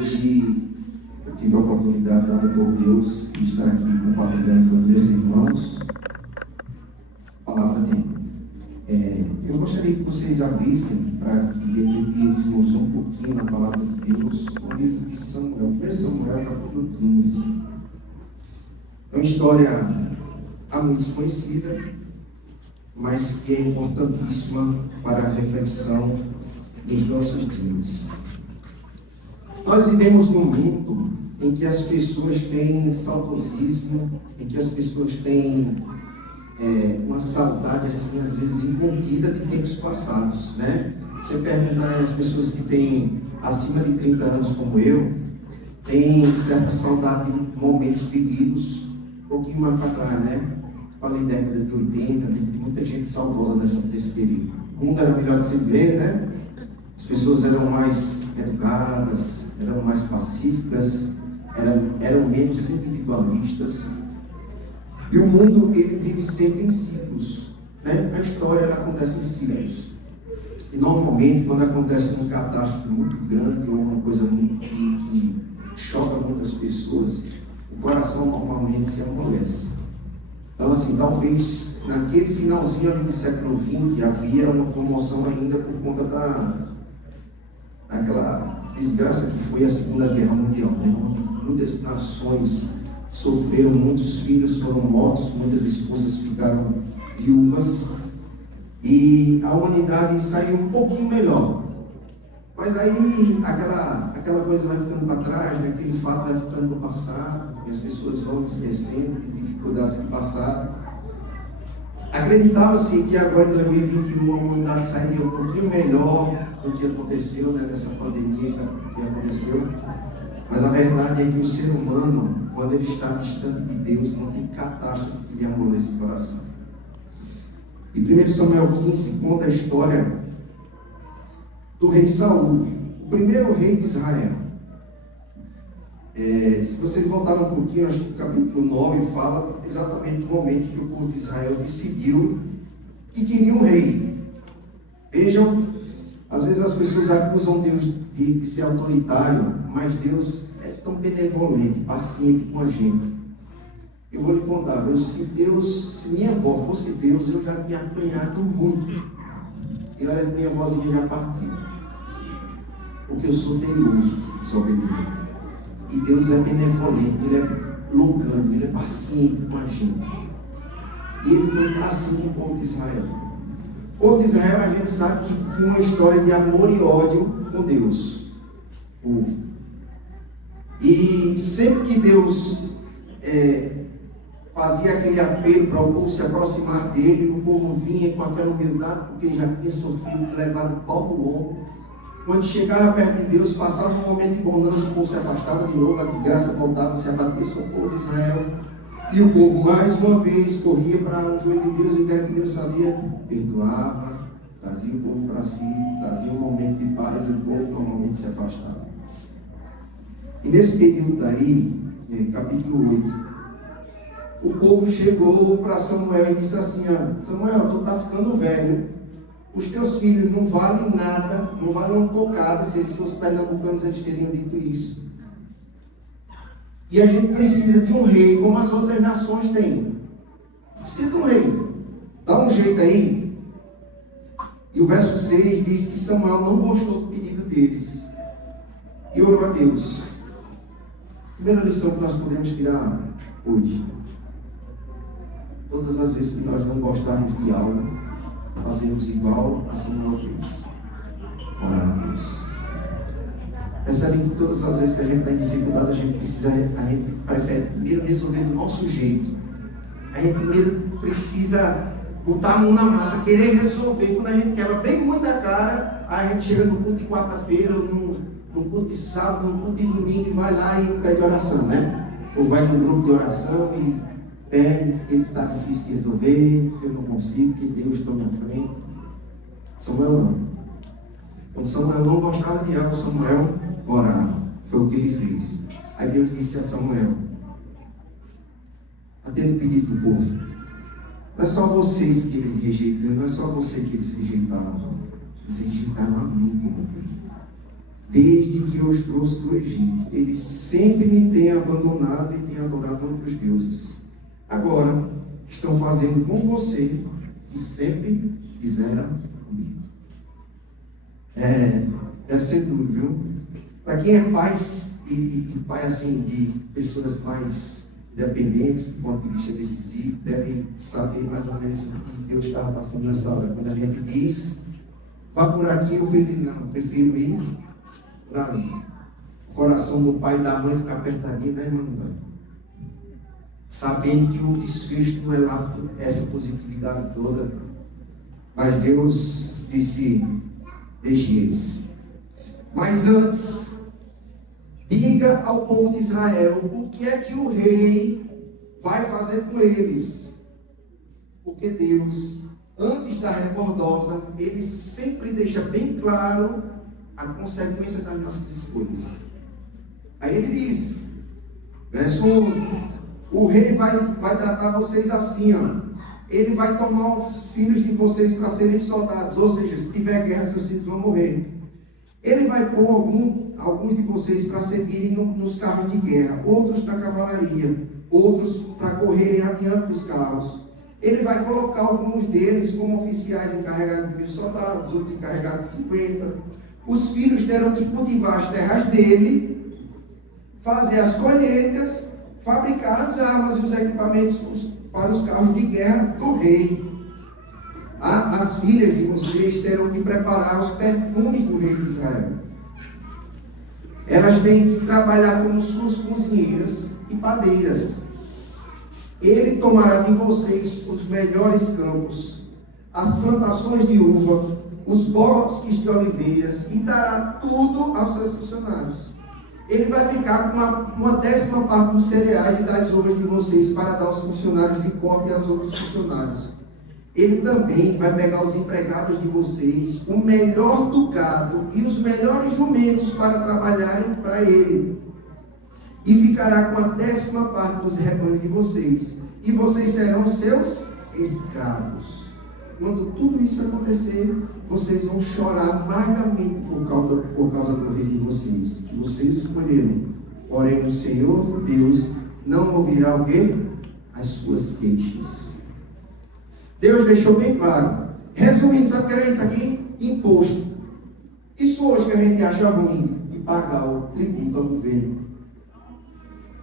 Hoje eu tive a oportunidade dada por Deus de estar aqui compartilhando com meus irmãos a palavra dele. Eu gostaria que vocês abrissem para que refletíssemos um pouquinho na palavra de Deus no livro de Samuel, 1 Samuel capítulo 15. É uma história há muito desconhecida, mas que é importantíssima para a reflexão dos nossos dias. Nós vivemos num mundo em que as pessoas têm saudosismo, em que as pessoas têm uma saudade, assim, às vezes incontida de tempos passados, né? Você pergunta às pessoas que têm acima de 30 anos, como eu, têm certa saudade de momentos vividos um pouquinho mais para trás, né? Falei década de 80, tem muita gente saudosa desse período. O mundo era melhor de se ver, né? As pessoas eram mais educadas, eram mais pacíficas, eram menos individualistas. E o mundo, ele vive sempre em ciclos, né? A história, ela acontece em ciclos. E normalmente, quando acontece uma catástrofe muito grande ou uma coisa muito que choca muitas pessoas, o coração normalmente se amolece. Então, assim, talvez naquele finalzinho ali do século XX havia uma comoção ainda por conta daquela desgraça que foi a Segunda Guerra Mundial, né? Onde muitas nações sofreram, muitos filhos foram mortos, muitas esposas ficaram viúvas e a humanidade saiu um pouquinho melhor. Mas aí aquela coisa vai ficando para trás, né? Aquele fato vai ficando no passado, e as pessoas vão esquecendo de dificuldades que passaram. Acreditava-se que agora em 2021 a humanidade sairia um pouquinho melhor do que aconteceu, né? Nessa pandemia que aconteceu. Mas a verdade é que o ser humano, quando ele está distante de Deus, não tem catástrofe que lhe amoleça o coração. E 1 Samuel 15 conta a história do rei Saul, o primeiro rei de Israel. Se vocês voltarem um pouquinho, acho que o capítulo 9 fala exatamente do momento que o povo de Israel decidiu que queria um rei. Vejam, às vezes as pessoas acusam Deus de ser autoritário, mas Deus é tão benevolente, paciente com a gente. Eu vou lhe contar, se minha avó fosse Deus, eu já tinha apanhado muito. E olha, minha avózinha já partiu. Porque eu sou teimoso, desobediente. E Deus é benevolente, Ele é longânimo, Ele é paciente com a gente. E Ele foi assim com o povo de Israel. O povo de Israel, a gente sabe que tinha uma história de amor e ódio com Deus. Povo. E sempre que Deus fazia aquele apelo para o povo se aproximar dele, o povo vinha com aquela humildade, porque já tinha sofrido, levado pau no lombo. Quando chegava perto de Deus, passava um momento de bonança, o povo se afastava de novo, a desgraça voltava, se abatia sobre o povo de Israel. E o povo, mais uma vez, corria para o joelho de Deus, e o que Deus fazia? Perdoava, trazia o povo para si, trazia um momento de paz, e o povo normalmente se afastava. E nesse período daí, capítulo 8, o povo chegou para Samuel e disse assim: Samuel, tu está ficando velho. Os teus filhos não valem nada, não valem uma cocada. Se eles fossem pernambucanos, eles teriam dito isso. E a gente precisa de um rei, como as outras nações têm. Precisa de um rei. Dá um jeito aí. E o verso 6 diz que Samuel não gostou do pedido deles e orou a Deus. Primeira lição que nós podemos tirar hoje: todas as vezes que nós não gostarmos de algo, fazemos igual a Samuel fez: orar a Deus. Percebem que todas as vezes que a gente está em dificuldade, a gente prefere primeiro resolver do nosso jeito. A gente primeiro precisa botar a mão na massa, querer resolver. Quando a gente quebra bem muito a cara, a gente chega no culto de quarta-feira, no culto de sábado, no culto de domingo, e vai lá e pede oração, né? Ou vai no grupo de oração e pede, porque está difícil de resolver, eu não consigo, porque Deus está à minha frente. Samuel não. Quando Samuel não gostava de algo, Samuel orava. Foi o que ele fez. Aí Deus disse a Samuel: atende o pedido do povo. Não é só vocês que ele rejeitou, não é só você que eles rejeitaram. Eles rejeitaram a mim como rei. desde que eu os trouxe do Egito. Eles sempre me têm abandonado e têm adorado outros deuses. Agora, estão fazendo com você o que sempre fizeram comigo. Deve ser duro, viu? Para quem é pai e pai assim, de pessoas mais dependentes do ponto de vista decisivo, deve saber mais ou menos o que Deus estava passando nessa hora. Quando a gente diz, vá por aqui, eu falei, não, prefiro ir por ali. O coração do pai e da mãe fica apertadinho, né, irmão? Sabendo que o desfecho não é lá essa positividade toda. Mas Deus disse, deixe eles. Mas antes, diga ao povo de Israel o que é que o rei vai fazer com eles. Porque Deus, antes da rebordosa, ele sempre deixa bem claro a consequência das nossas escolhas. Aí ele diz, verso 11, o rei vai tratar vocês assim, ó. Ele vai tomar os filhos de vocês para serem soldados, ou seja, se tiver guerra, seus filhos vão morrer. Ele vai pôr alguns de vocês para servirem nos carros de guerra, outros na cavalaria, outros para correrem adiante dos carros. Ele vai colocar alguns deles como oficiais encarregados de 1.000 soldados, outros encarregados de 50. Os filhos terão que cultivar as terras dele, fazer as colheitas, fabricar as armas e os equipamentos para os carros de guerra do rei. As filhas de vocês terão que preparar os perfumes do rei de Israel. Elas têm que trabalhar como suas cozinheiras e padeiras. Ele tomará de vocês os melhores campos, as plantações de uva, os bosques de oliveiras, e dará tudo aos seus funcionários. Ele vai ficar com uma 10ª parte dos cereais e das uvas de vocês para dar aos funcionários de corte e aos outros funcionários. Ele também vai pegar os empregados de vocês, o melhor do gado e os melhores jumentos para trabalharem para ele. E ficará com a 10ª parte dos rebanhos de vocês. E vocês serão seus escravos. Quando tudo isso acontecer, vocês vão chorar amargamente por causa do rei de vocês, que vocês escolheram. Porém, o Senhor Deus não ouvirá o quê? As suas queixas. Deus deixou bem claro. Resumindo, sabe o que era isso aqui? Imposto. Isso hoje que a gente acha ruim, de pagar o tributo ao governo.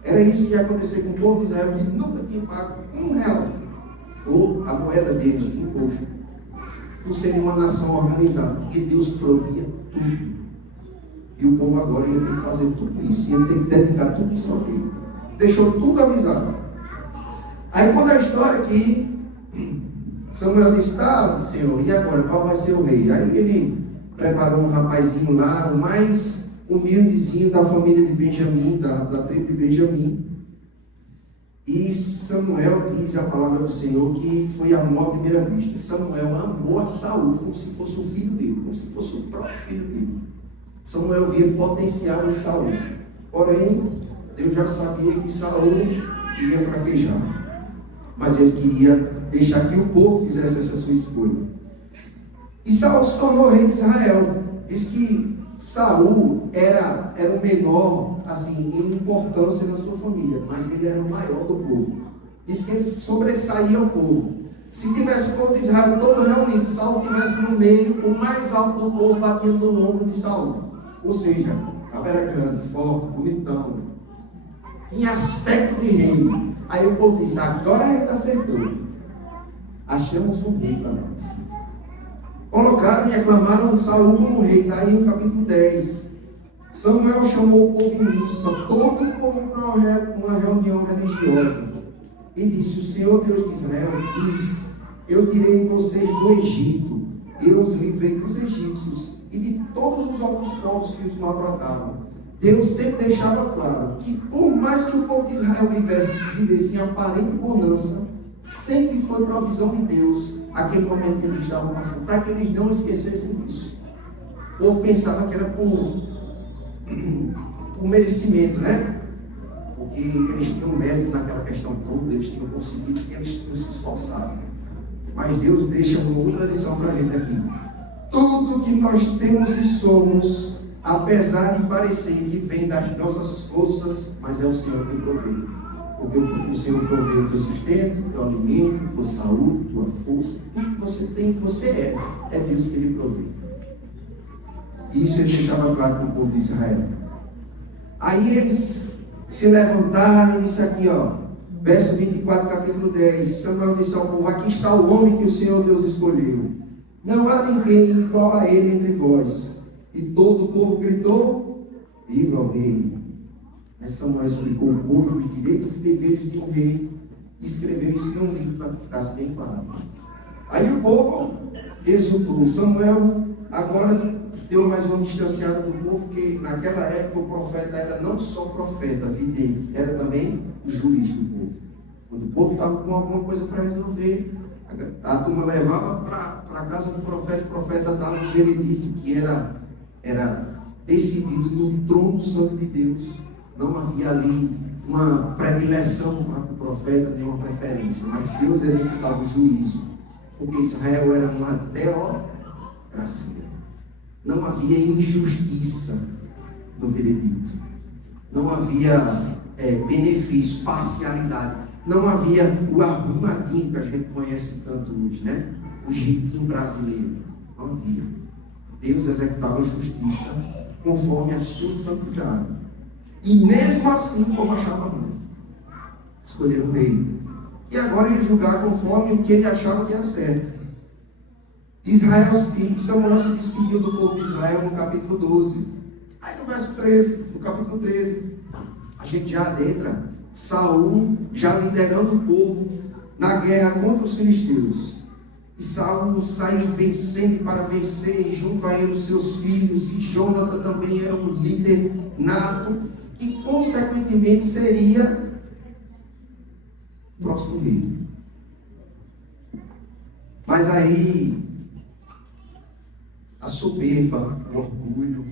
Era isso que ia acontecer com o povo de Israel, que nunca tinha pago R$1, ou a moeda deles, de imposto, por serem uma nação organizada, porque Deus provia tudo. E o povo agora ia ter que fazer tudo isso, ia ter que dedicar tudo isso ao rei. Deixou tudo avisado. Aí quando a história aqui, Samuel disse, tá, Senhor, e agora, qual vai ser o rei? Aí ele preparou um rapazinho lá, o mais humildezinho da família de Benjamim, da tribo de Benjamim. E Samuel diz a palavra do Senhor que foi amor à primeira vista. Samuel amou a Saul como se fosse o filho dele, como se fosse o próprio filho dele. Samuel via potencial em Saul. Porém, Deus já sabia que Saul iria fraquejar. Mas ele queria deixar que o povo fizesse essa sua escolha. E Saul se tornou rei de Israel. Diz que Saul era o menor, assim, em importância na sua família, mas ele era o maior do povo. Diz que ele sobressaía o povo. Se tivesse o povo de Israel todo reunido, Saul estivesse no meio, o mais alto do povo batendo no ombro de Saul. Ou seja, a era grande, forte, bonitão, em aspecto de rei. Aí o povo disse, agora a gente acertou. Achamos um rei para nós. Colocaram e aclamaram Saul como rei. Está aí no capítulo 10. Samuel chamou o povo em Mispa, todo o povo para uma reunião religiosa. E disse, o Senhor Deus de Israel diz, eu tirei vocês do Egito, eu os livrei dos egípcios e de todos os outros povos que os maltratavam. Deus sempre deixava claro que por mais que o povo de Israel vivesse em aparente bonança, sempre foi provisão de Deus aquele momento que eles estavam passando, para que eles não esquecessem disso. O povo pensava que era por merecimento, né? Porque eles tinham mérito naquela questão toda, eles tinham conseguido, eles tinham se esforçado. Mas Deus deixa uma outra lição para a gente aqui. Tudo que nós temos e somos, apesar de parecer que vem das nossas forças, mas é o Senhor que provê. Porque o Senhor provê o teu sustento, o teu alimento, a tua saúde, a tua força, tudo que você tem, que você é Deus que lhe provê. E isso ele deixava claro para o povo de Israel. Aí eles se levantaram e disse aqui, verso 24, capítulo 10, Samuel disse ao povo: aqui está o homem que o Senhor Deus escolheu. Não há ninguém igual a ele entre vós. E todo o povo gritou: viva o rei. Aí Samuel explicou ao povo os direitos e deveres de um rei e escreveu isso num livro para que ficasse bem claro. Aí o povo exultou. Samuel agora deu mais uma distanciada do povo, porque naquela época o profeta era não só profeta, vidente, era também o juiz do povo. Quando o povo estava com alguma coisa para resolver, a turma levava para a casa do profeta, o profeta dava um veredito que era decidido no trono santo de Deus. Não havia ali uma predileção para o profeta, nem uma preferência, mas Deus executava o juízo, porque Israel era uma teocracia. Não havia injustiça no veredito, não havia benefício, parcialidade, não havia o arrumadinho que a gente conhece tanto hoje, né? O jeitinho brasileiro, não havia. Deus executava a justiça conforme a sua santidade. E mesmo assim, o povo achava ruim. Escolheram o rei. E agora ia julgar conforme o que ele achava que era certo. Samuel se despediu do povo de Israel no capítulo 12. Aí no verso 13, no capítulo 13, a gente já adentra Saul já liderando o povo na guerra contra os filisteus. E Saul saiu vencendo e para vencer, e junto a ele os seus filhos, e Jonathan também era um líder nato, que consequentemente seria o próximo rei. Mas aí a soberba, o orgulho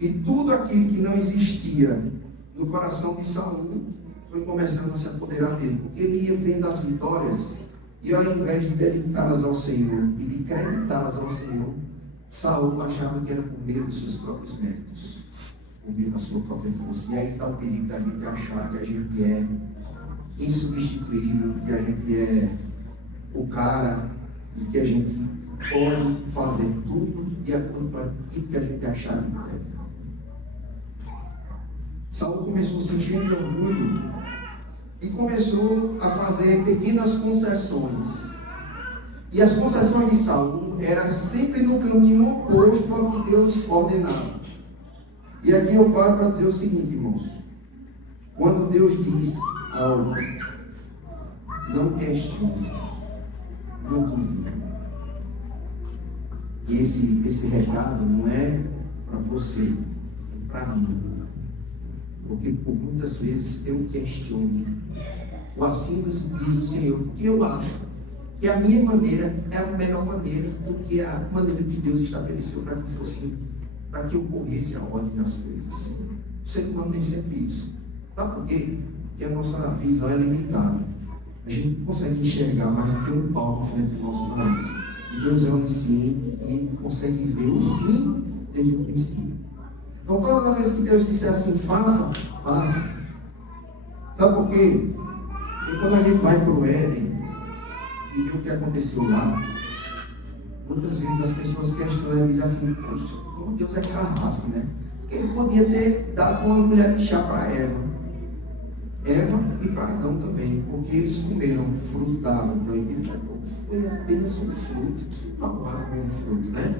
e tudo aquilo que não existia no coração de Saul foi começando a se apoderar dele, porque ele ia vendo as vitórias e ao invés de dedicá-las ao Senhor e de creditá-las ao Senhor, Saul achava que era por meio dos seus próprios méritos, por meio da sua própria força. E aí está o perigo da gente achar que a gente é insubstituível, que a gente é o cara e que a gente pode fazer tudo de acordo com aquilo que a gente achar que deve. Saul começou a se encher de orgulho e começou a fazer pequenas concessões. E as concessões de Saul eram sempre no caminho oposto ao que Deus ordenava. E aqui eu paro para dizer o seguinte, irmãos: quando Deus diz algo, não questione, não duvide. E esse recado não é para você, é para mim. Porque por muitas vezes eu questiono o assim diz o Senhor, porque eu acho que a minha maneira é a melhor maneira do que a maneira que Deus estabeleceu para que eu corresse a ordem das coisas. O ser humano tem sempre isso. Sabe por quê? Porque a nossa visão é limitada. A gente não consegue enxergar mais do que um palmo na frente do nosso nariz. E Deus é onisciente e consegue ver o fim desde o princípio. Então, todas as vezes que Deus disse assim, faça, faça. Sabe por quê? Porque quando a gente vai para o Éden e vê o que aconteceu lá, muitas vezes as pessoas questionam e dizem assim, poxa, como Deus é carrasco, né? Porque ele podia ter dado uma colher de chá para Eva e para Adão também, porque eles comeram fruto da árvore proibida. Foi apenas um fruto, não vai comer um fruto, né?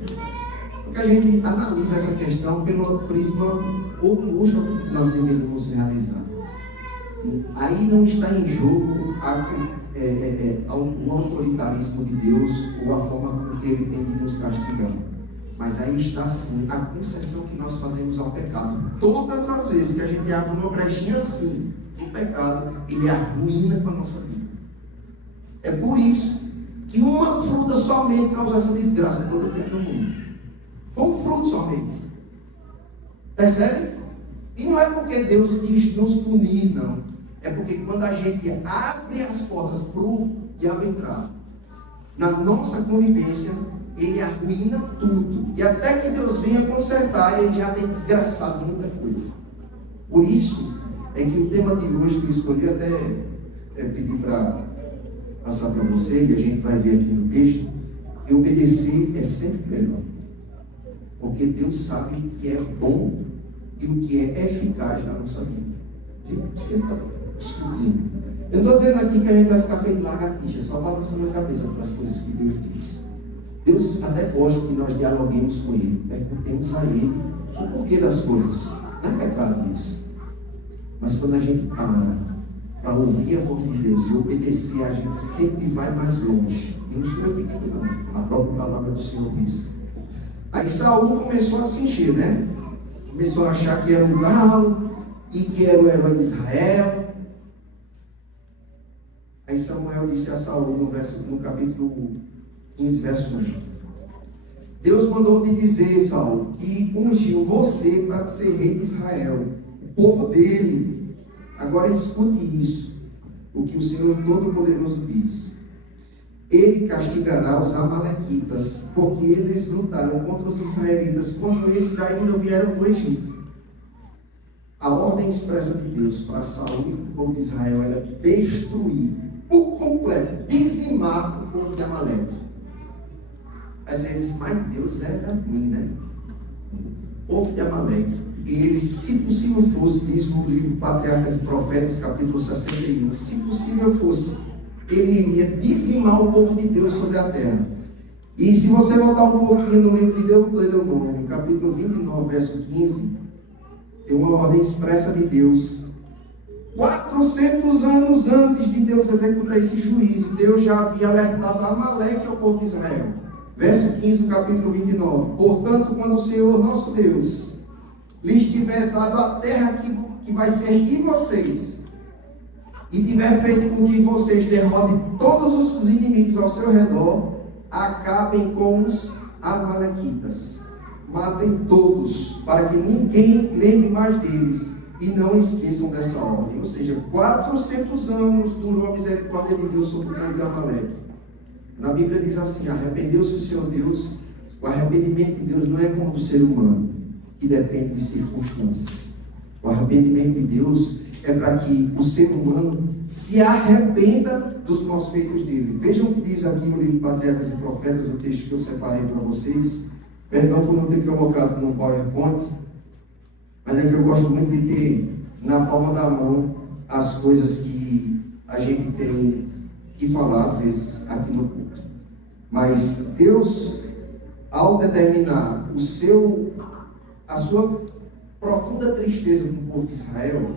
Porque a gente analisa essa questão pelo prisma oposto ao que nós deveríamos realizar. Aí não está em jogo o autoritarismo de Deus ou a forma com que Ele tem de nos castigar. Mas aí está sim a concessão que nós fazemos ao pecado. Todas as vezes que a gente abre uma brechinha assim, o pecado, ele arruína com a nossa vida. É por isso que uma fruta somente causa essa desgraça toda dentro do mundo. Foi um fruto somente. Percebe? E não é porque Deus quis nos punir, não. É porque quando a gente abre as portas para o diabo entrar na nossa convivência, ele arruína tudo. E até que Deus venha consertar, ele já tem desgraçado muita coisa. Por isso, é que o tema de hoje que eu escolhi até pedir para passar para você, e a gente vai ver aqui no texto, que obedecer é sempre melhor. Porque Deus sabe o que é bom e o que é eficaz na nossa vida. A gente sempre está discutindo. Eu não estou dizendo aqui que a gente vai ficar feito lagartixa, só balançando a cabeça para as coisas que Deus diz. Deus até gosta que nós dialoguemos com Ele, perguntemos a Ele o porquê das coisas. Não é pecado isso. Mas quando a gente para ouvir a voz de Deus e obedecer, a gente sempre vai mais longe. E não sou eu que digo, não. A própria palavra do Senhor diz. Aí Saul começou a se encher, né? Começou a achar que era o galo e que era o herói de Israel. Aí Samuel disse a Saul no capítulo 15, verso 1. Deus mandou te dizer, Saul, que ungiu você para ser rei de Israel, o povo dele. Agora escute isso, o que o Senhor Todo-Poderoso diz. Ele castigará os amalequitas, porque eles lutaram contra os israelitas, quando esses ainda vieram do Egito. A ordem expressa de Deus para Saul e o povo de Israel era destruir por completo, dizimar o povo de Amaleque. Aí você diz, mas Deus era ruim, né? O povo de Amaleque. E ele, se possível fosse, diz no livro Patriarcas e Profetas, capítulo 61, se possível fosse, ele iria dizimar o povo de Deus sobre a terra. E se você voltar um pouquinho no livro de Deuteronômio, capítulo 29, verso 15, tem uma ordem expressa de Deus. 400 anos antes de Deus executar esse juízo, Deus já havia alertado a Amaleque ao povo de Israel. Verso 15 do capítulo 29. Portanto, quando o Senhor nosso Deus lhes tiver dado a terra que vai servir vocês, e tiver feito com que vocês derrotem todos os inimigos ao seu redor, acabem com os amalequitas. Matem todos, para que ninguém lembre mais deles, e não esqueçam dessa ordem. Ou seja, 400 anos durou a misericórdia de Deus sobre o povo de Amaleque. Na Bíblia diz assim: arrependeu-se o Senhor Deus. O arrependimento de Deus não é como do ser humano, que depende de circunstâncias. O arrependimento de Deus é para que o ser humano se arrependa dos maus feitos dele. Vejam o que diz aqui o livro Patriarcas e Profetas, o texto que eu separei para vocês. Perdão por não ter colocado no PowerPoint, mas é que eu gosto muito de ter na palma da mão as coisas que a gente tem que falar, às vezes, aqui no culto. Mas Deus, ao determinar a sua profunda tristeza com o povo de Israel,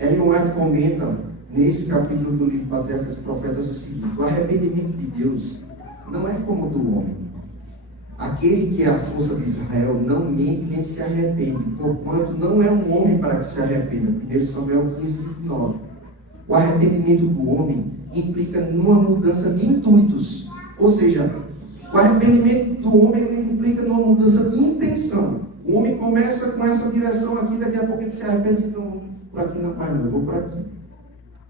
Ellen White comenta nesse capítulo do livro Patriarcas e Profetas o seguinte: o arrependimento de Deus não é como o do homem. Aquele que é a força de Israel não mente nem se arrepende, porquanto não é um homem para que se arrependa. 1 Samuel 15, 29. O arrependimento do homem implica numa mudança de intuitos. Ou seja, o arrependimento do homem implica numa mudança de intenção. O homem começa com essa direção aqui, daqui a pouco ele se arrepende e diz: não, por aqui não vai não, eu vou por aqui.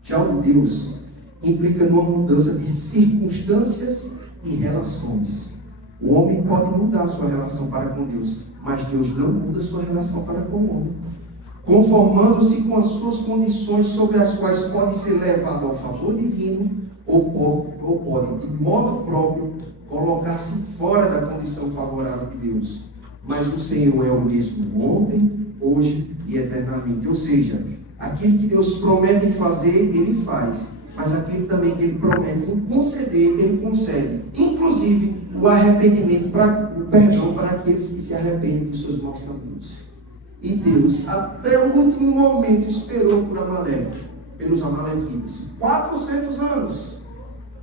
Já o de Deus implica numa mudança de circunstâncias e relações. O homem pode mudar a sua relação para com Deus, mas Deus não muda a sua relação para com o homem, conformando-se com as suas condições, sobre as quais pode ser levado ao favor divino, ou pode, de modo próprio, colocar-se fora da condição favorável de Deus. Mas o Senhor é o mesmo ontem, hoje e eternamente. Ou seja, aquilo que Deus promete em fazer, Ele faz. Mas aquilo também que Ele promete em conceder, Ele concede. Inclusive, o arrependimento, o perdão para aqueles que se arrependem dos seus maus caminhos. E Deus, até o último momento, esperou por Amaleque, pelos amalequitas. 400 anos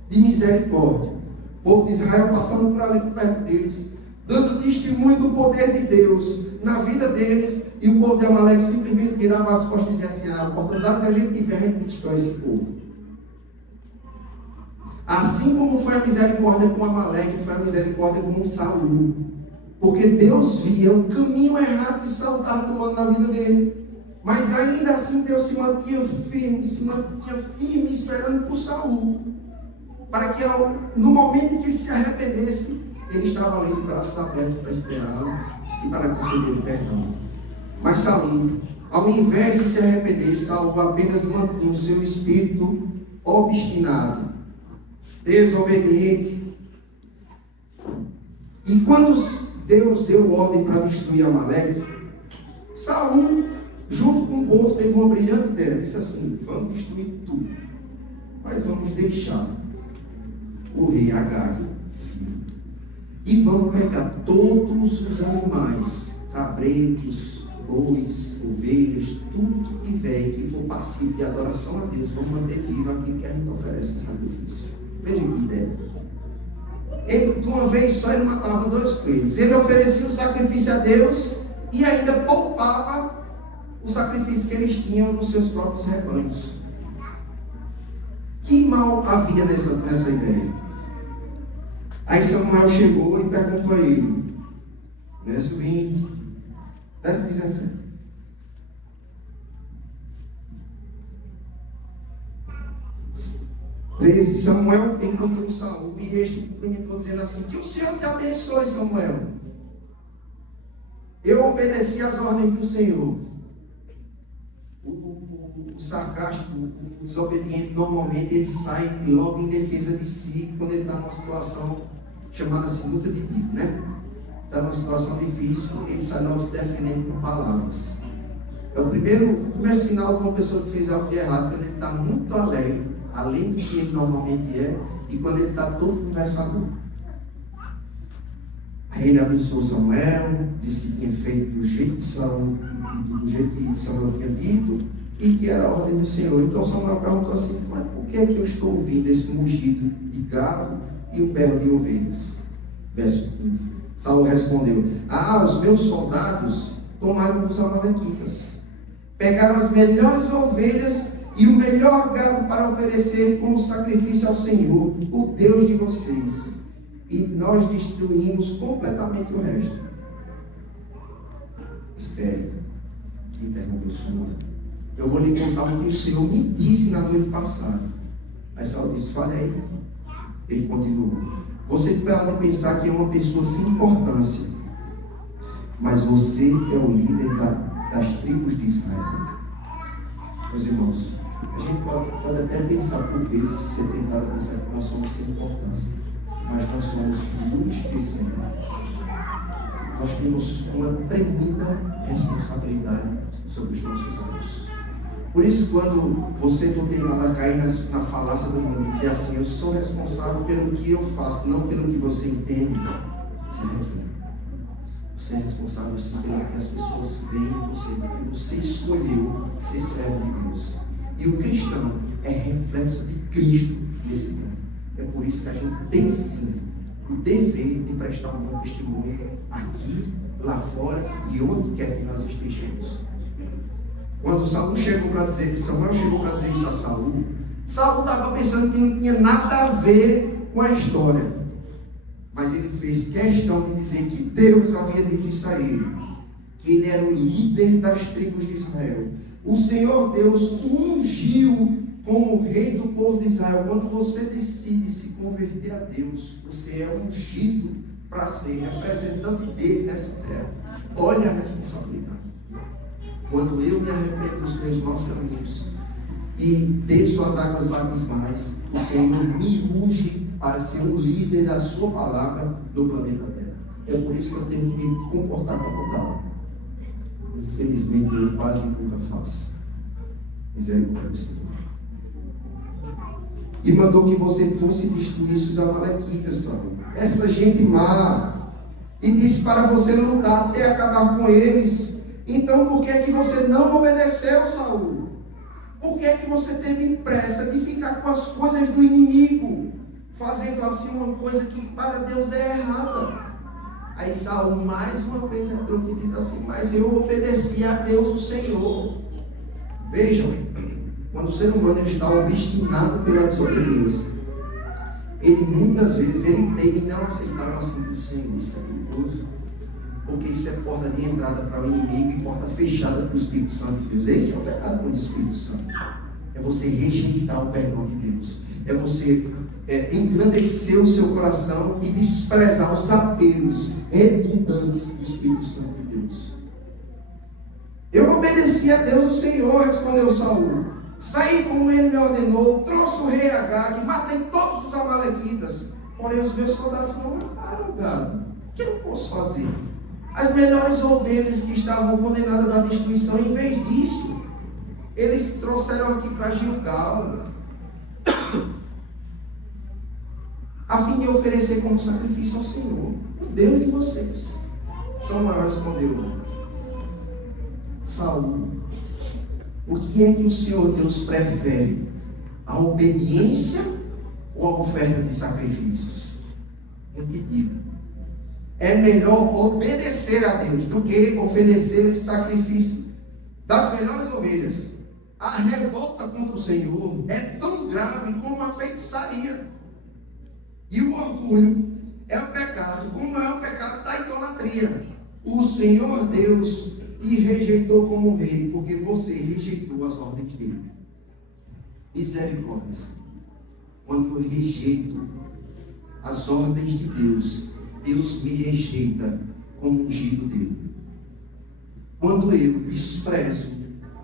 de misericórdia. O povo de Israel passando por ali, por perto deles, dando testemunho do poder de Deus na vida deles, e o povo de Amaleque simplesmente virava as costas e dizia assim: a oportunidade que a gente tiver, a gente destrói esse povo. Assim como foi a misericórdia com Amaleque, foi a misericórdia com Saul. Porque Deus via o caminho errado que Saul estava tomando na vida dele. Mas ainda assim Deus se mantinha firme esperando por Saul. Para que no momento em que ele se arrependesse, ele estava ali de braços abertos para esperá-lo e para conceder perdão. Mas Saul, ao invés de se arrepender, Saul apenas mantinha o seu espírito obstinado, desobediente. E quando Deus deu ordem para destruir Amaleque, Saul, junto com o povo, teve uma brilhante ideia. Disse assim: vamos destruir tudo, mas vamos deixar o rei Agag vivo. E vamos pegar todos os animais, cabretos, bois, ovelhas, tudo que tiver e que for passivo de adoração a Deus, vamos manter vivo aqui que a gente oferece sacrifício. Veja que ideia. Ele, de uma vez só, ele matava 2 coelhos. Ele oferecia o sacrifício a Deus e ainda poupava o sacrifício que eles tinham nos seus próprios rebanhos. Que mal havia nessa ideia? Aí Samuel chegou e perguntou a ele, verso 20, verso 17. Samuel encontrou Saul e este cumprimentou dizendo assim: que o Senhor te abençoe, Samuel. Eu obedeci às ordens do Senhor. O sarcástico, o desobediente, normalmente ele sai logo em defesa de si quando ele está numa situação chamada sinuca de bico, né? Está numa situação difícil, ele sai logo se defendendo com palavras. É o primeiro sinal de uma pessoa que fez algo de errado, quando ele está muito alegre, além do que ele normalmente é, e quando ele está todo conversador. Aí ele abençoou Samuel, disse que tinha feito do jeito de Saul, do jeito que Samuel tinha dito, e que era a ordem do Senhor. Então Samuel perguntou assim: mas por que é que eu estou ouvindo esse mugido de gado e o berro de ovelhas? Verso 15. Saul respondeu: os meus soldados tomaram os amalequitas, pegaram as melhores ovelhas e o melhor gado para oferecer como sacrifício ao Senhor, o Deus de vocês, e nós destruímos completamente o resto. Espere, interrompeu o Senhor. Eu vou lhe contar o que o Senhor me disse na noite passada. Aí Saul disse: fale aí. Ele continuou: você pode pensar que é uma pessoa sem importância, mas você é o líder das tribos de Israel. Meus irmãos, a gente pode até pensar por vezes, ser tentado a pensar que nós somos sem importância, mas nós somos luz desse mundo. Nós temos uma tremenda responsabilidade sobre os nossos anos. Por isso, quando você for tentado a cair na falácia do mundo e dizer assim: eu sou responsável pelo que eu faço, não pelo que você entende, se arrependa. Você é responsável sim pelo que as pessoas veem em você, porque você escolheu ser servo de Deus. E o cristão é reflexo de Cristo nesse mundo. É por isso que a gente tem sim o dever de prestar um bom testemunho aqui, lá fora e onde quer que nós estejamos. Quando Samuel chegou para dizer isso a Saul estava pensando que não tinha nada a ver com a história. Mas ele fez questão de dizer que Deus havia dito isso a ele, que ele era o líder das tribos de Israel. O Senhor Deus o ungiu como rei do povo de Israel. Quando você decide se converter a Deus, você é ungido para ser representante dele nessa terra. Olha a responsabilidade. Quando eu me arrependo dos meus maus caminhos e desço as águas batismais, o Senhor me unge para ser o líder da sua palavra no planeta Terra. É por isso que eu tenho que me comportar como tal. Mas infelizmente eu quase nunca faço. Misericórdia do Senhor. E mandou que você fosse destruir os amalequitas, Saul, essa gente má, e disse para você lutar até acabar com eles. Então por que é que você não obedeceu, Saul? Por que é que você teve pressa de ficar com as coisas do inimigo, fazendo assim uma coisa que para Deus é errada? Aí Saul mais uma vez entrou e disse assim: mas eu obedeci a Deus, o Senhor. Vejam, quando o ser humano ele está obstinado pela desobediência, ele muitas vezes teme em não aceitar o assunto do Senhor. Isso é perigoso, porque isso é porta de entrada para o inimigo e porta fechada para o Espírito Santo de Deus. Esse é o pecado do Espírito Santo. É você rejeitar o perdão de Deus. é você engrandecer o seu coração e desprezar os apelos redundantes do Espírito Santo de Deus. Eu obedeci a Deus, o Senhor, respondeu Saul. Saí como ele me ordenou, trouxe o rei Agag, matei todos os amalequitas. Porém os meus soldados não mataram o gado. O que eu posso fazer? As melhores ovelhas que estavam condenadas à destruição, em vez disso, eles trouxeram aqui para Gilgal, a fim de oferecer como sacrifício ao Senhor, o Deus de vocês. Samuel respondeu: Saul, o que é que o Senhor Deus prefere? A obediência ou a oferta de sacrifícios? Eu te digo, é melhor obedecer a Deus do que oferecer esse sacrifício das melhores ovelhas. A revolta contra o Senhor é tão grave como a feitiçaria. E o orgulho é o pecado, como é o pecado da idolatria. O Senhor Deus te rejeitou como rei, porque você rejeitou as ordens dele. Misericórdia. Quando eu rejeito as ordens de Deus, Deus me rejeita como ungido dele. Quando eu desprezo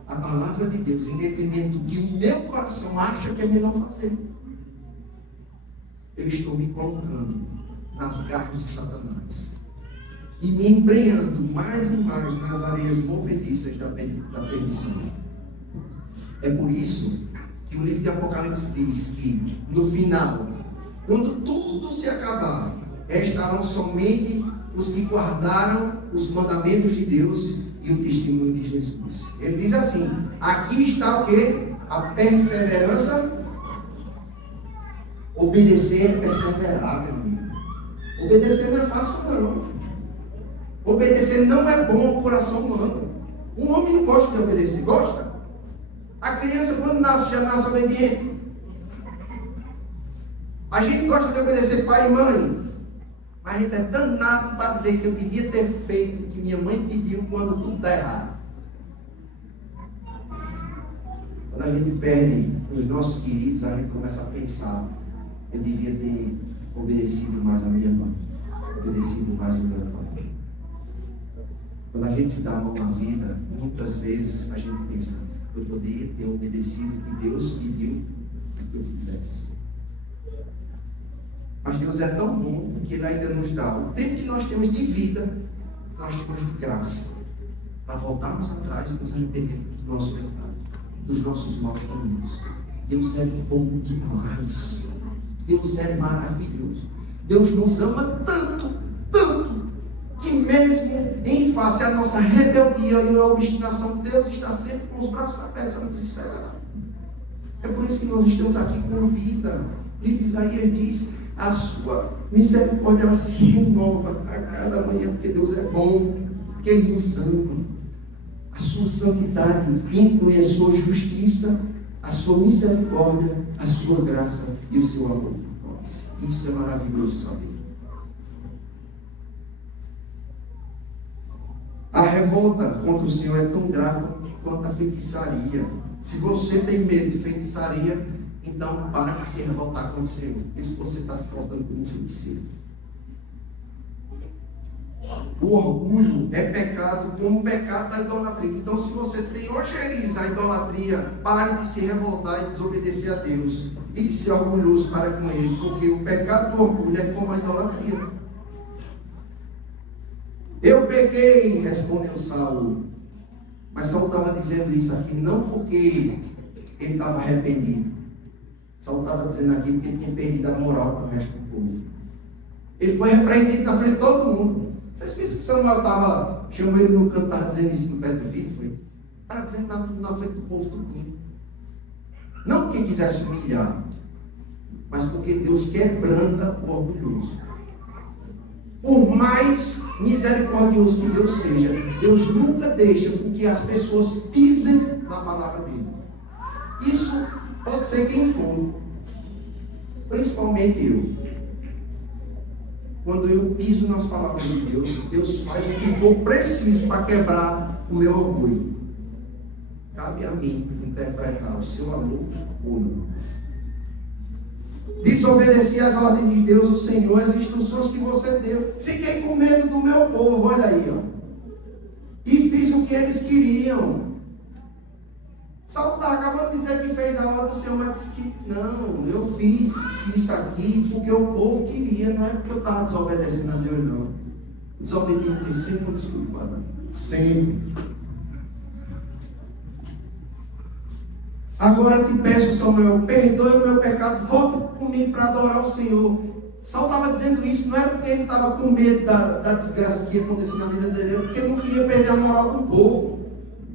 a palavra de Deus, em detrimento do que o meu coração acha que é melhor fazer, eu estou me colocando nas garras de Satanás e me embrenhando mais e mais nas areias movediças da perdição. É por isso que o livro de Apocalipse diz que no final, quando tudo se acabar, restarão somente os que guardaram os mandamentos de Deus e o testemunho de Jesus. Ele diz assim: aqui está o que? A perseverança. Obedecer é perseverar, meu amigo. Obedecer não é fácil, não. Obedecer não é bom ao coração humano. Um homem não gosta de obedecer, gosta? A criança, quando nasce, já nasce obediente. A gente gosta de obedecer pai e mãe, mas a gente é danado para dizer que eu devia ter feito o que minha mãe pediu quando tudo está errado. Quando a gente perde os nossos queridos, a gente começa a pensar: eu devia ter obedecido mais a minha mãe, obedecido mais ao meu pai. Quando a gente se dá a mão na vida, muitas vezes a gente pensa: eu poderia ter obedecido o que Deus pediu que eu fizesse. Mas Deus é tão bom que Ele ainda nos dá o tempo que nós temos de vida, nós temos de graça, para voltarmos atrás e nos arrependermos do nosso pecado, dos nossos maus caminhos. Deus é bom demais. Deus é maravilhoso. Deus nos ama tanto, tanto, que mesmo em face à nossa rebeldia e à obstinação, Deus está sempre com os braços abertos a nos esperar. É por isso que nós estamos aqui com vida. O livro de Isaías diz: a sua misericórdia ela se renova a cada manhã, porque Deus é bom, porque Ele nos ama. A sua santidade inclui a sua justiça, a sua misericórdia, a sua graça e o seu amor por nós. Isso é maravilhoso saber. A revolta contra o Senhor é tão grave quanto a feitiçaria. Se você tem medo de feitiçaria, então para de se revoltar contra o Senhor. Isso você está se portando como um feiticeiro. O orgulho é pecado como o pecado da idolatria. Então, se você tem ojeriza a idolatria, pare de se revoltar e desobedecer a Deus e de ser orgulhoso para com Ele, porque o pecado do orgulho é como a idolatria. Eu pequei, respondeu Saul. Mas Saul estava dizendo isso aqui não porque ele estava arrependido. Saul estava dizendo aqui porque ele tinha perdido a moral com o resto do povo. Ele foi repreendido na frente de todo mundo. Vocês pensam que Samuel estava, chamou ele no canto, estava dizendo isso no pé do vidro? Foi? Estava dizendo na frente do povo tudinho. Não porque quisesse humilhar, mas porque Deus quebranta o orgulhoso. Por mais misericordioso que Deus seja, Deus nunca deixa com que as pessoas pisem na palavra dele. Isso pode ser quem for, principalmente eu. Quando eu piso nas palavras de Deus, Deus faz o que for preciso para quebrar o meu orgulho. Cabe a mim interpretar o seu amor ou não. Desobedeci às ordens de Deus, o Senhor, as instruções que você deu. Fiquei com medo do meu povo, olha aí, ó. E fiz o que eles queriam. Saulo está acabando de dizer que fez a ordem do Senhor, mas disse que não, eu fiz isso aqui porque o povo queria, não é porque eu estava desobedecendo a Deus, não. O desobediente tem sempre uma desculpa, né? Sempre. Agora eu te peço, Samuel, perdoe o meu pecado, volte comigo para adorar o Senhor. Saulo estava dizendo isso, não era porque ele estava com medo da desgraça que ia acontecer na vida dele, porque ele não queria perder a moral com o povo.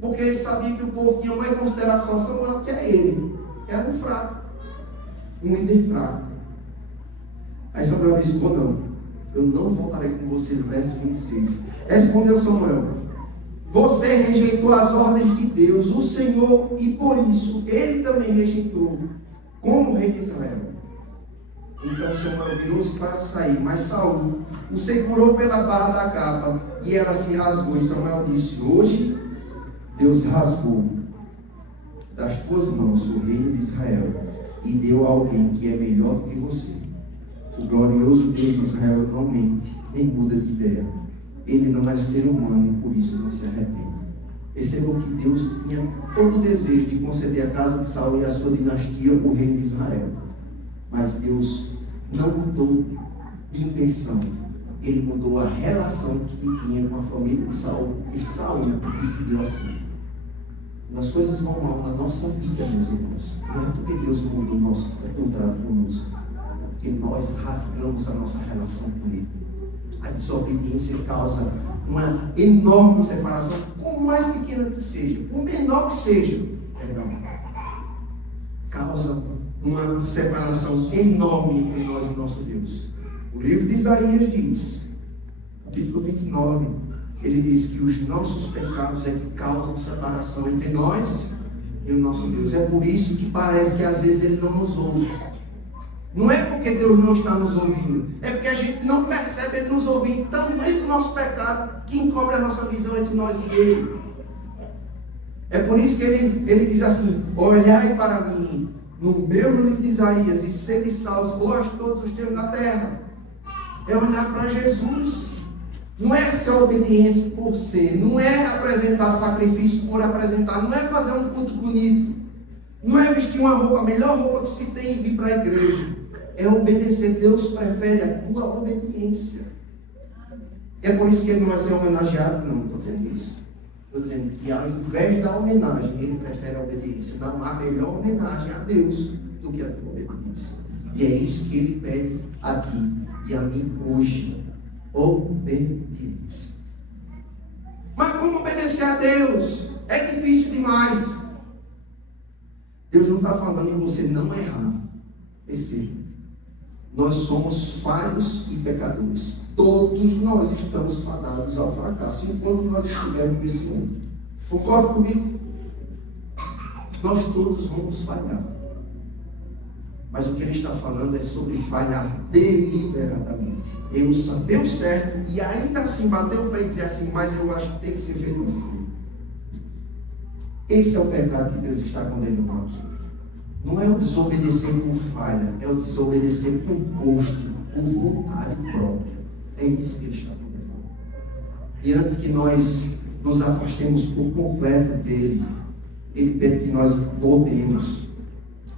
Porque ele sabia que o povo tinha mais consideração a Samuel que a ele, que era um fraco, um líder fraco. Aí Samuel disse: não, eu não voltarei com você, no verso 26. Respondeu Samuel: você rejeitou as ordens de Deus, o Senhor, e por isso ele também rejeitou, como rei de Israel. Então Samuel virou-se para sair, mas Saul o segurou pela barra da capa e ela se rasgou. E Samuel disse: hoje Deus rasgou das tuas mãos o reino de Israel e deu a alguém que é melhor do que você. O glorioso Deus de Israel não mente, nem muda de ideia. Ele não é ser humano e por isso não se arrepende. Percebam que Deus tinha todo o desejo de conceder à casa de Saul e à sua dinastia o reino de Israel. Mas Deus não mudou de intenção. Ele mudou a relação que tinha com a família de Saul, e Saul decidiu assim. As coisas vão mal na nossa vida, meus irmãos, não é porque Deus mudou o nosso contrato conosco, porque nós rasgamos a nossa relação com Ele. A desobediência causa uma enorme separação, por mais pequena que seja, por menor que seja, causa uma separação enorme entre nós e o nosso Deus. O livro de Isaías diz, capítulo 29, ele diz que os nossos pecados é que causam separação entre nós e o nosso Deus. É por isso que parece que às vezes Ele não nos ouve. Não é porque Deus não está nos ouvindo, é porque a gente não percebe Ele nos ouvindo, tamanho do nosso pecado que encobre a nossa visão entre nós e Ele. É por isso que ele diz assim: olhai para mim no meu livro de Isaías e sede salvos vós todos os teus na terra. É olhar para Jesus. Não é ser obediente por ser, não é apresentar sacrifício por apresentar, não é fazer um culto bonito, não é vestir uma roupa, a melhor roupa que se tem e vir para a igreja. É obedecer. Deus prefere a tua obediência. É por isso que Ele não vai ser homenageado, não estou dizendo isso. Estou dizendo que ao invés da homenagem, Ele prefere a obediência. Não há melhor homenagem a Deus do que a tua obediência. E é isso que Ele pede a ti e a mim hoje. Obediência. Mas como obedecer a Deus? É difícil demais. Deus não está falando em você não errar. Perceba. Nós somos falhos e pecadores. Todos nós estamos fadados ao fracasso enquanto nós estivermos nesse mundo. Concorda comigo? Nós todos vamos falhar. Mas o que ele está falando é sobre falhar deliberadamente. Eu saber o certo e ainda assim bater o pé e dizer assim: mas eu acho que tem que ser feito assim. Esse é o pecado que Deus está condenando aqui. Não é o desobedecer por falha, é o desobedecer por gosto, por vontade própria. É isso que ele está condenando. E antes que nós nos afastemos por completo dele, ele pede que nós voltemos.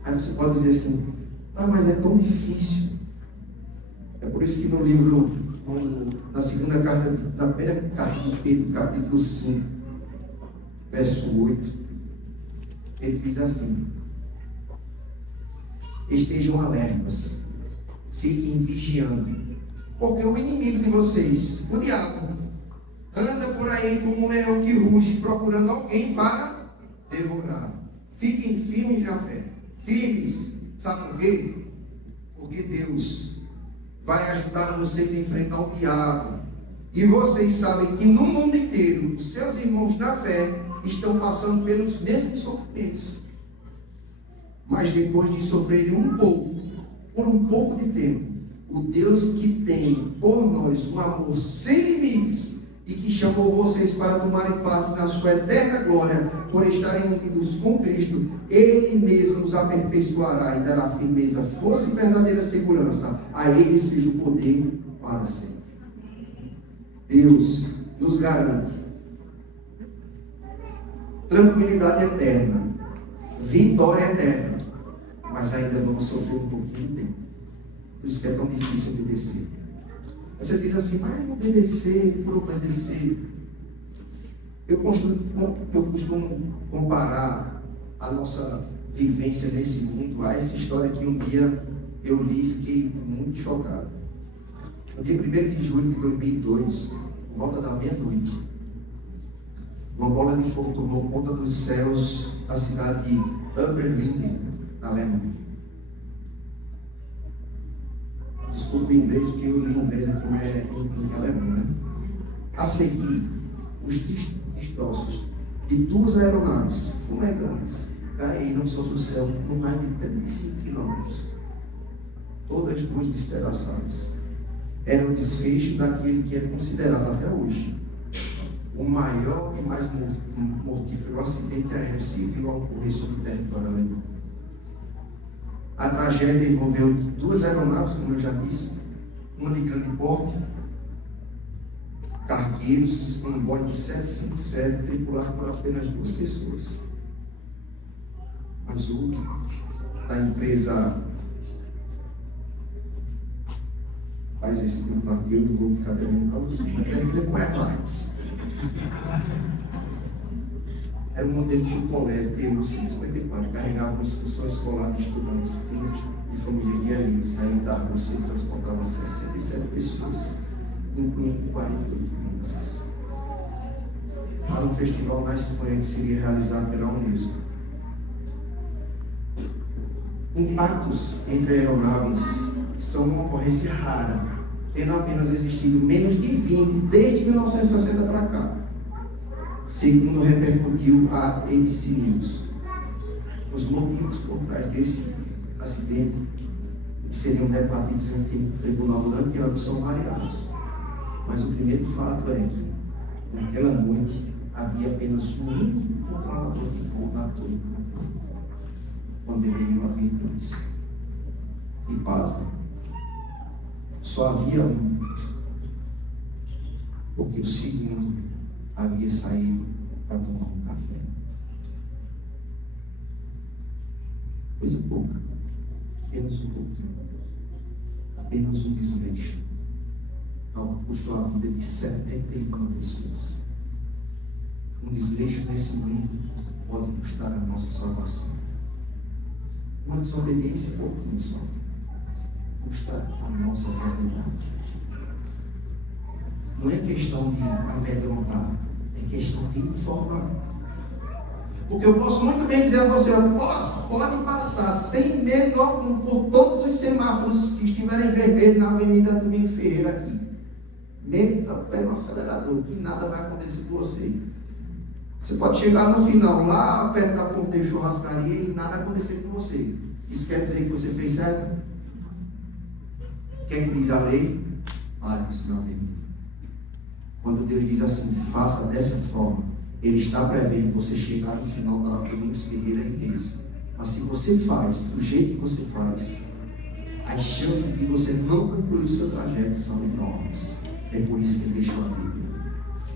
Aí você pode dizer assim: ah, mas é tão difícil. É por isso que no livro, na segunda carta, na primeira carta de Pedro, capítulo 5, verso 8, ele diz assim: estejam alertas, fiquem vigiando, porque o inimigo de vocês, o diabo, anda por aí como um leão que ruge, procurando alguém para devorar. Fiquem firmes na fé. Firmes. Sabe por quê? Porque Deus vai ajudar vocês a enfrentar o diabo. E vocês sabem que no mundo inteiro, os seus irmãos na fé estão passando pelos mesmos sofrimentos. Mas depois de sofrerem um pouco, por um pouco de tempo, o Deus que tem por nós um amor sem limites, e que chamou vocês para tomarem parte na sua eterna glória, por estarem unidos com Cristo, Ele mesmo nos aperfeiçoará e dará firmeza, força e verdadeira segurança. A Ele seja o poder para sempre. Deus nos garante tranquilidade eterna, vitória eterna, mas ainda vamos sofrer um pouquinho de tempo. Por isso que é tão difícil obedecer. Você diz assim, mas obedecer, por obedecer. Eu costumo comparar a nossa vivência nesse mundo a essa história que um dia eu li e fiquei muito chocado. No dia 1º de julho de 2002, por volta da meia-noite, uma bola de fogo tomou conta dos céus da cidade de Oberlinden, na Alemanha. Desculpe em inglês, porque eu li em inglês aqui, mas é em alemão, né? A seguir, os destroços de 2 aeronaves fumegantes caíram sobre o céu por mais de 35 quilômetros. Todas 2 despedaçadas. Era o desfecho daquele que é considerado até hoje o maior e mais mortífero acidente aéreo civil a ocorrer sobre o território alemão. A tragédia envolveu 2 aeronaves, como eu já disse, uma de grande porte, cargueiros, um Boeing 757, tripulado por apenas 2 pessoas. Mas o da empresa, faz esse nome aqui, eu não vou ficar devendo para você, mas tem que ver com Airlines. Era um modelo Tupolev TU-154, carregava uma excursão escolar de estudantes filhos de famílias de elite, saindo da Rússia e transportava 67 pessoas, incluindo 48 crianças, para um festival na Espanha que seria realizado pela Unesco. Impactos entre aeronaves são uma ocorrência rara, tendo apenas existido menos de 20 desde 1960 para cá, segundo repercutiu a ABC News. Os motivos por trás desse acidente, que seriam debatidos em tribunal durante anos, são variados. Mas o primeiro fato é que, naquela noite, havia apenas um único controlador de voo na torre, quando deveriam haver 2. E pasmem, só havia um, porque o segundo havia saído para tomar um café. Coisa pouca, apenas um pouquinho, apenas um desleixo, algo custou a vida de 71 pessoas. Um desleixo nesse mundo pode custar a nossa salvação. Uma desobediência pouquinho só custa a nossa eternidade. Não é questão de amedrontar, é questão de informar. Porque eu posso muito bem dizer a você, pode passar sem medo algum por todos os semáforos que estiverem vermelhos na Avenida Domingos Ferreira aqui. Meta o pé no acelerador, que nada vai acontecer com você. Você pode chegar no final, lá perto da ponteira churrascaria, e nada acontecer com você. Isso quer dizer que você fez certo? O que é que diz a lei? Pare isso na avenida. Quando Deus diz assim, faça dessa forma, Ele está prevendo você chegar no final da Domingos Ferreira ileso. Mas se você faz do jeito que você faz, as chances de você não concluir o seu trajeto são enormes. É por isso que Ele deixou a Bíblia.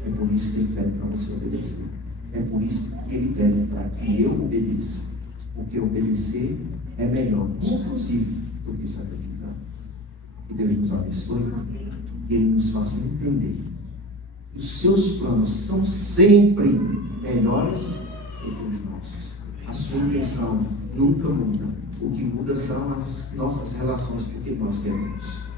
É por isso que Ele pede para você obedecer. É por isso que Ele pede para que eu obedeça. Porque obedecer é melhor, inclusive, do que sacrificar. Que Deus nos abençoe e Ele nos faça entender que os seus planos são sempre melhores do que os nossos. A sua intenção nunca muda. O que muda são as nossas relações, porque nós queremos.